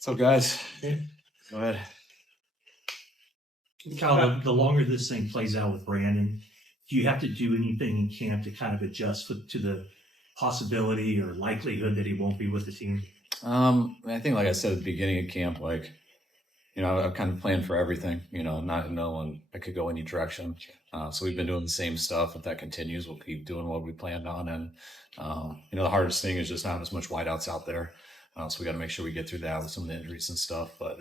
So, guys, go ahead. Kyle, the longer this thing plays out with Brandon, do you have to do anything in camp to kind of adjust to the possibility or likelihood that he won't be with the team? I think, like I said at the beginning of camp, I've kind of planned for everything, not knowing it could go any direction. So we've been doing the same stuff. If that continues, we'll keep doing what we planned on. And, the hardest thing is just not as much wideouts out there. So we got to make sure we get through that with some of the injuries and stuff. But,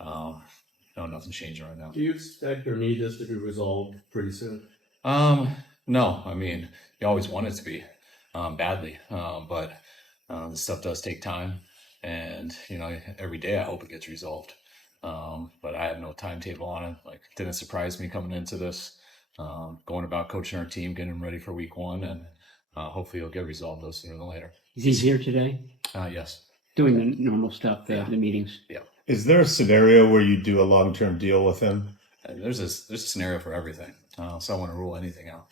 no, nothing's changing right now. Do you expect or need this to be resolved pretty soon? No, I mean, you always want it to be badly. But this stuff does take time. And, every day I hope it gets resolved. But I have no timetable on it. Like, it didn't surprise me coming into this, going about coaching our team, getting them ready for week 1, and hopefully it'll get resolved though sooner than later. He's here today? Yes. Doing the normal stuff, the meetings. Yeah. Is there a scenario where you do a long-term deal with him? There's a scenario for everything. So I want to rule anything out.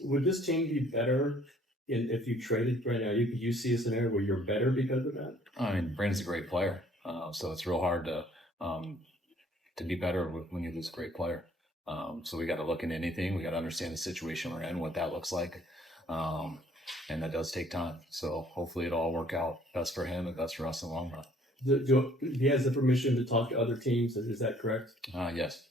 Would this team be better if you traded Brandon Aiyuk? Could you see a scenario where you're better because of that? I mean, Brandon's a great player, so it's real hard to be better when you lose a great player. So we got to look into anything. We got to understand the situation we're in, what that looks like, and that does take time. So hopefully it'll all work out best for him and best for us in the long run. He has the permission to talk to other teams. Is that correct? Yes.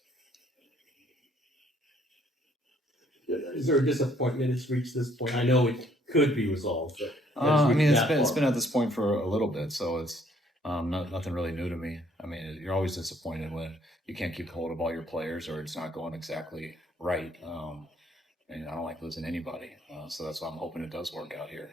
Is there a disappointment it's reached this point? I know it could be resolved, but I mean, it's been at this point for a little bit, so it's nothing really new to me. I mean, you're always disappointed when you can't keep hold of all your players or it's not going exactly right. And I don't like losing anybody, so that's why I'm hoping it does work out here.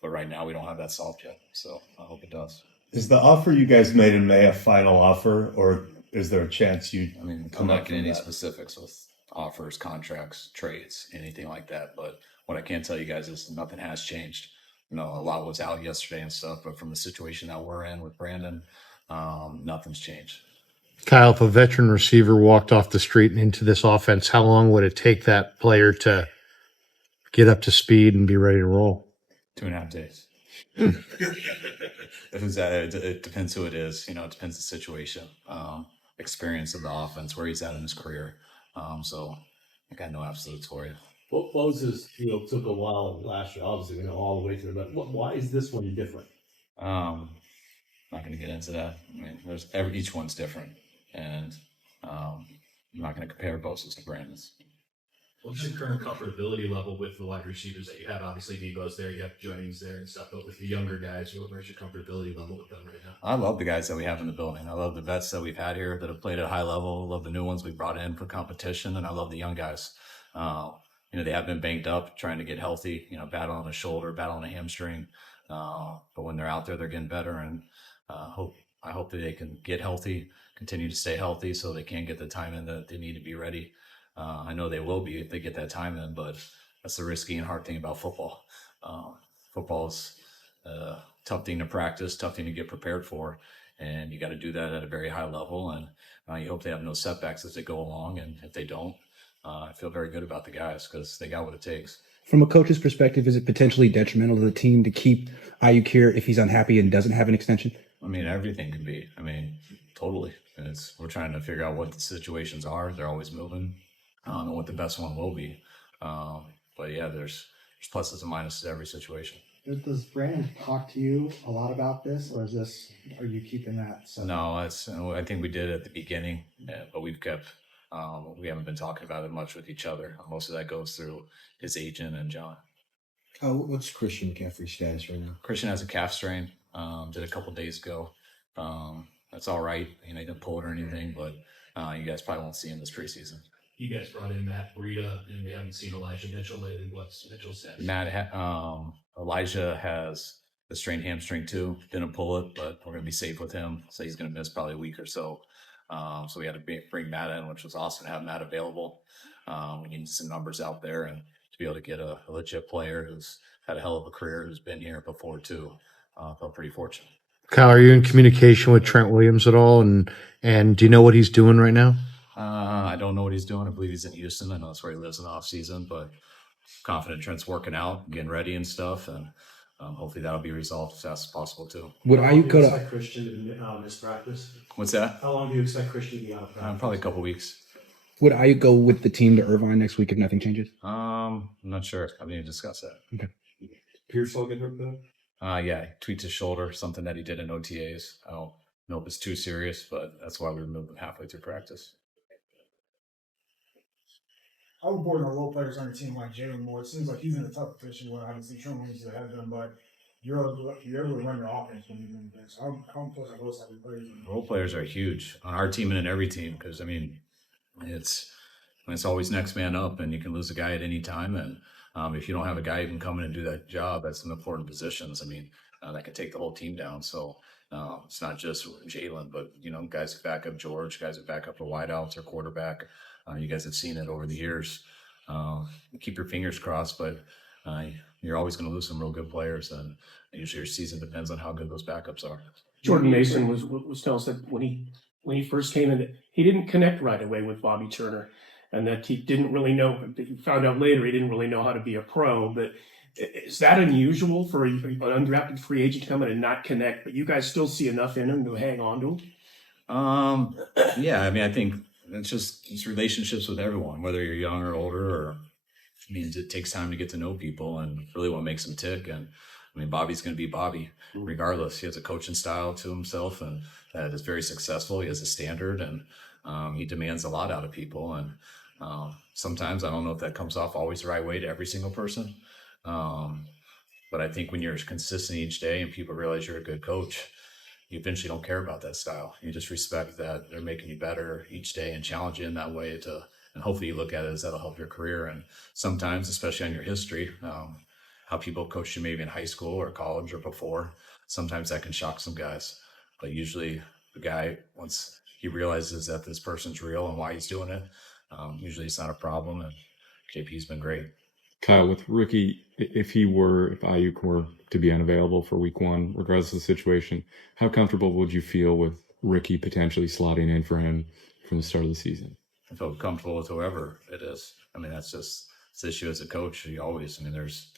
But right now we don't have that solved yet, so I hope it does. Is the offer you guys made in May a final offer, or is there a chance you? I mean, I'm not getting any specifics with offers, contracts, trades, anything like that. But what I can tell you guys is nothing has changed. A lot was out yesterday and stuff, but from the situation that we're in with Brandon, nothing's changed. Kyle, if a veteran receiver walked off the street and into this offense, how long would it take that player to get up to speed and be ready to roll? 2.5 days. It depends who it is. It depends the situation, experience of the offense, where he's at in his career. So I got no absolutes for you. What poses, took a while last year, obviously, all the way through. But why is this one different? Not going to get into that. I mean, each one's different, and I'm not going to compare Bosa's to Brandon's. What's your current comfortability level with the wide receivers that you have? Obviously, Debo's there, you have Jennings there and stuff, but with the younger guys, where's your comfortability level with them right now? I love the guys that we have in the building. I love the vets that we've had here that have played at a high level. I love the new ones we brought in for competition, and I love the young guys. They have been banged up, trying to get healthy, battling a shoulder, battling a hamstring. But when they're out there, they're getting better, and I hope that they can get healthy, continue to stay healthy so they can get the time in that they need to be ready. I know they will be if they get that time in, but that's the risky and hard thing about football. Football is a tough thing to practice, tough thing to get prepared for, and you got to do that at a very high level, and you hope they have no setbacks as they go along, and if they don't, I feel very good about the guys because they got what it takes. From a coach's perspective, is it potentially detrimental to the team to keep Aiyuk here if he's unhappy and doesn't have an extension? I mean, everything can be. I mean, totally. We're trying to figure out what the situations are. They're always moving. I don't know what the best one will be. But yeah, there's pluses and minuses to every situation. Does Brandon talk to you a lot about this, or are you keeping that separate? No, I think we did at the beginning, but we haven't been talking about it much with each other. Most of that goes through his agent and John. What's Christian McCaffrey's status right now? Christian has a calf strain. Did a couple days ago. That's all right. He didn't pull it or anything, but you guys probably won't see him this preseason. You guys brought in Matt Breida, and we haven't seen Elijah Mitchell lately. What's Mitchell's status? Elijah has a strained hamstring too. Didn't pull it, but we're going to be safe with him. So he's going to miss probably a week or so. So we had to bring Matt in, which was awesome to have Matt available. We need some numbers out there and to be able to get a legit player who's had a hell of a career, who's been here before too. Felt pretty fortunate. Kyle, are you in communication with Trent Williams at all? And do you know what he's doing right now? I don't know what he's doing. I believe he's in Houston. I know that's where he lives in the off season, but confident Trent's working out, getting ready and stuff. And hopefully that'll be resolved as fast as possible too. Would How long Aiyuk do go you to? expect Christian to miss practice? What's that? How long do you expect Christian to be out of practice? Probably a couple weeks. Would Aiyuk go with the team to Irvine next week if nothing changes? I'm not sure. I need to discuss that. Okay. Pierce will get hurt though. Yeah, he tweaked his shoulder, something that he did in OTAs. I don't know if it's too serious, but that's why we removed him halfway through practice. How important are role players on your team like Jalen Moore? It seems like he's in a tough position where obviously Sherman needs to have them, but you're able to run your offense when you're doing this. How important are those type of players? Role players are huge on our team and in every team because, I mean, it's always next man up, and you can lose a guy at any time. And if you don't have a guy who can come in and do that job, that's some important positions. I mean, that can take the whole team down. So it's not just Jalen, but, guys who back up George, guys who back up a wideouts or quarterback. You guys have seen it over the years. Keep your fingers crossed, but you're always going to lose some real good players. And usually your season depends on how good those backups are. Jordan Mason was telling us that when he first came in, he didn't connect right away with Bobby Turner, and that he didn't really know. He found out later he didn't really know how to be a pro. But is that unusual for an undrafted free agent to come in and not connect? But you guys still see enough in him to hang on to him? Yeah, I mean, I think it's relationships with everyone, whether you're young or older, or means it takes time to get to know people and really what makes them tick. And I mean, Bobby's going to be Bobby regardless. He has a coaching style to himself, and that is very successful. He has a standard, and he demands a lot out of people. And sometimes I don't know if that comes off always the right way to every single person. But I think when you're consistent each day and people realize you're a good coach, you eventually don't care about that style. You just respect that they're making you better each day and challenge you in that way and hopefully you look at it as that'll help your career. And sometimes, especially on your history, how people coach you maybe in high school or college or before, sometimes that can shock some guys. But usually the guy, once he realizes that this person's real and why he's doing it, usually it's not a problem. And JP's been great. Kyle, with Ricky, if Aiyuk were to be unavailable for week one, regardless of the situation, how comfortable would you feel with Ricky potentially slotting in for him from the start of the season? I feel comfortable with whoever it is. I mean, that's just the issue as a coach. There's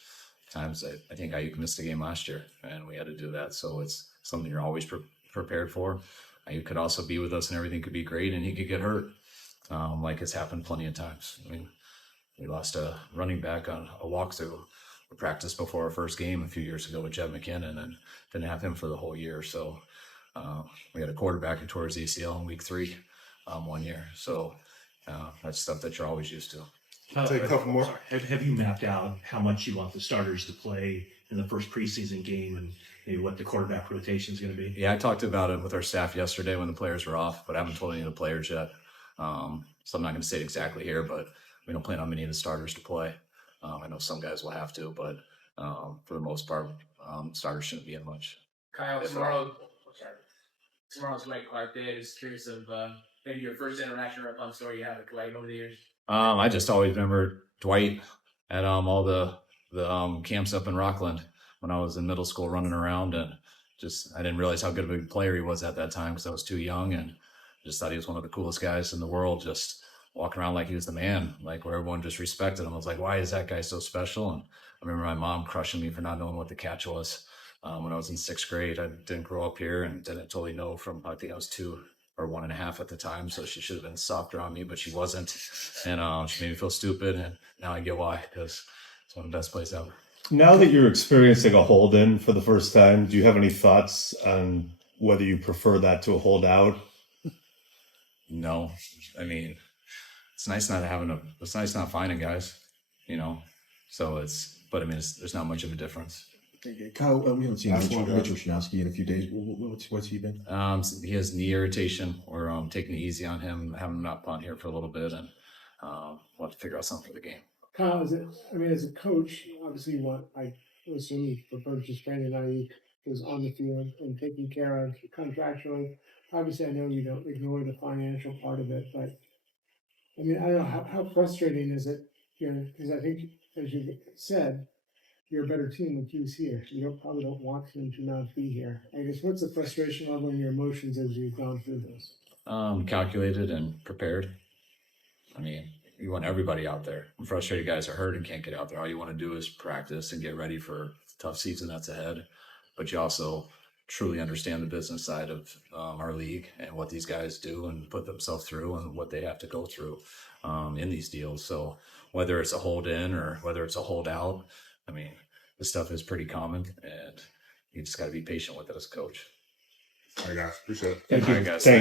times I think Aiyuk missed a game last year, and we had to do that. So it's something you're always prepared for. Aiyuk could also be with us, and everything could be great, and he could get hurt, like it's happened plenty of times. I mean, we lost a running back on a walkthrough practice before our first game a few years ago with Jeff McKinnon, and didn't have him for the whole year. So we had a quarterback who tore his ACL in week 3 one year. So that's stuff that you're always used to. Take a couple more. Have you mapped out how much you want the starters to play in the first preseason game and maybe what the quarterback rotation is going to be? Yeah, I talked about it with our staff yesterday when the players were off, but I haven't told any of the players yet. So I'm not going to say it exactly here, but we don't plan on many of the starters to play. I know some guys will have to, but for the most part, starters shouldn't be in much. Kyle, tomorrow's Dwight Clark Day. Just curious of maybe your first interaction or a fun story you had with Dwight over the years. I just always remember Dwight at all the camps up in Rockland when I was in middle school running around, and I didn't realize how good of a player he was at that time because I was too young, and just thought he was one of the coolest guys in the world, just walking around like he was the man, like where everyone just respected him. I was like, why is that guy so special? And I remember my mom crushing me for not knowing what the catch was. When I was in 6th grade, I didn't grow up here and didn't totally know from, I think I was 2 or 1.5 at the time. So she should have been softer on me, but she wasn't. And she made me feel stupid. And now I get why, because it's one of the best plays ever. Now that you're experiencing a hold in for the first time, do you have any thoughts on whether you prefer that to a holdout? No, I mean, it's nice not finding guys, so but there's not much of a difference. Kyle, we haven't seen Mitchell Shanowski in a few days. What's he been? He has knee irritation. We're taking it easy on him, having him not punt here for a little bit, and we'll have to figure out something for the game. Kyle, as a coach, obviously I assume you prefer just Brandon Aiyuk is on the field and taking care of contractually. Obviously, I know you don't ignore the financial part of it, but I don't know how frustrating is it, because I think, as you said, you're a better team with Hughes here. You probably don't want him to not be here. I guess what's the frustration level in your emotions as you've gone through this? Calculated and prepared. you want everybody out there. Frustrated guys are hurt and can't get out there. All you want to do is practice and get ready for the tough season that's ahead. But you also truly understand the business side of our league and what these guys do and put themselves through and what they have to go through in these deals. So whether it's a hold in or whether it's a hold out, I mean, this stuff is pretty common, and you just got to be patient with it as a coach. All right, guys. Appreciate it. All right, guys. Thank